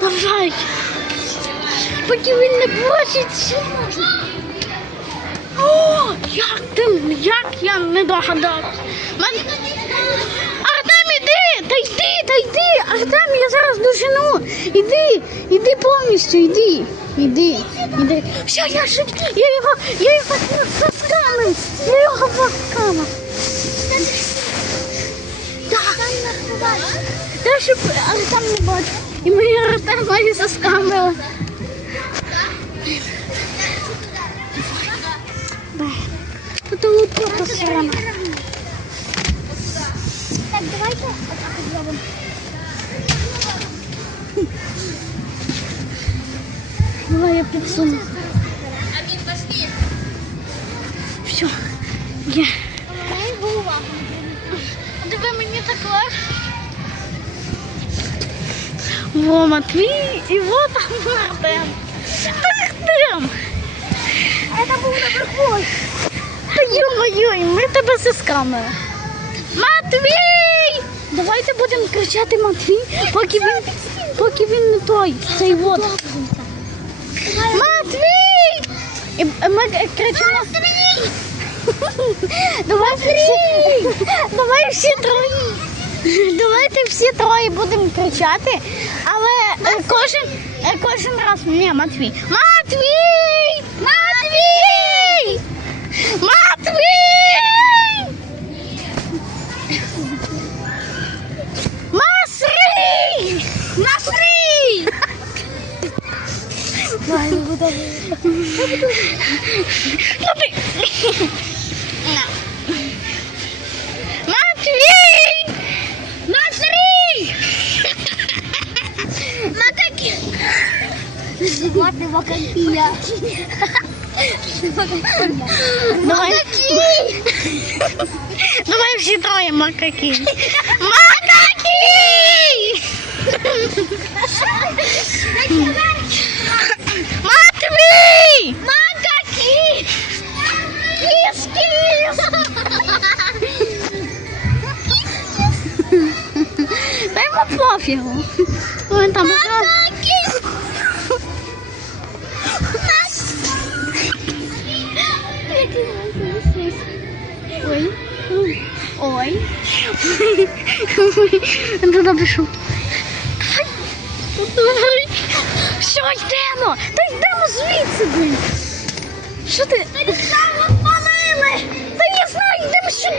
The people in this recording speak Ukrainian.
Давай. Поки він. О, як ти, як я не догадався. Артем, іди, та йди, та йди. Артем, я зараз дожену. Іди, іди повністю, іди. Іди, іди. Все, я ж, я його, я його сосками, я його сосками. щоб Артем не бачив. І мені Артем мої сосками. Тут лутка посрана. Так, давайте отак от зробимо. Давай я підсуну. Амін, пошли. Все. Я. Дай голова. Диви мені так легко. Во, Матвій, і вот там Артем. Артем! Это був наверху. Та ё-моё, ми тебе сосками. Матвій! Давайте будемо кричати Матвій, поки він, поки він не той. Цей вот. Матвій! І ми кричимо. Давай всі, давай всі троє. Всі троє будемо кричати, але е, кожен, е, кожен раз ні, Матвій. Матвій! Матвій! Матвій! Масрій! Масрій! Давай, не Bota, eu vou Não Maca aqui! Não vai se dói, maca aqui! Maca aqui! Mata-me! Maca aqui! Kiss, isso. Vai, meu pó, ferro! Vou entrar no Ой. Туди пішов. Давай. Що йдемо? Та йдемо звідси, блін. Що ти? Спалили. Та я знаю, йдемо сюди.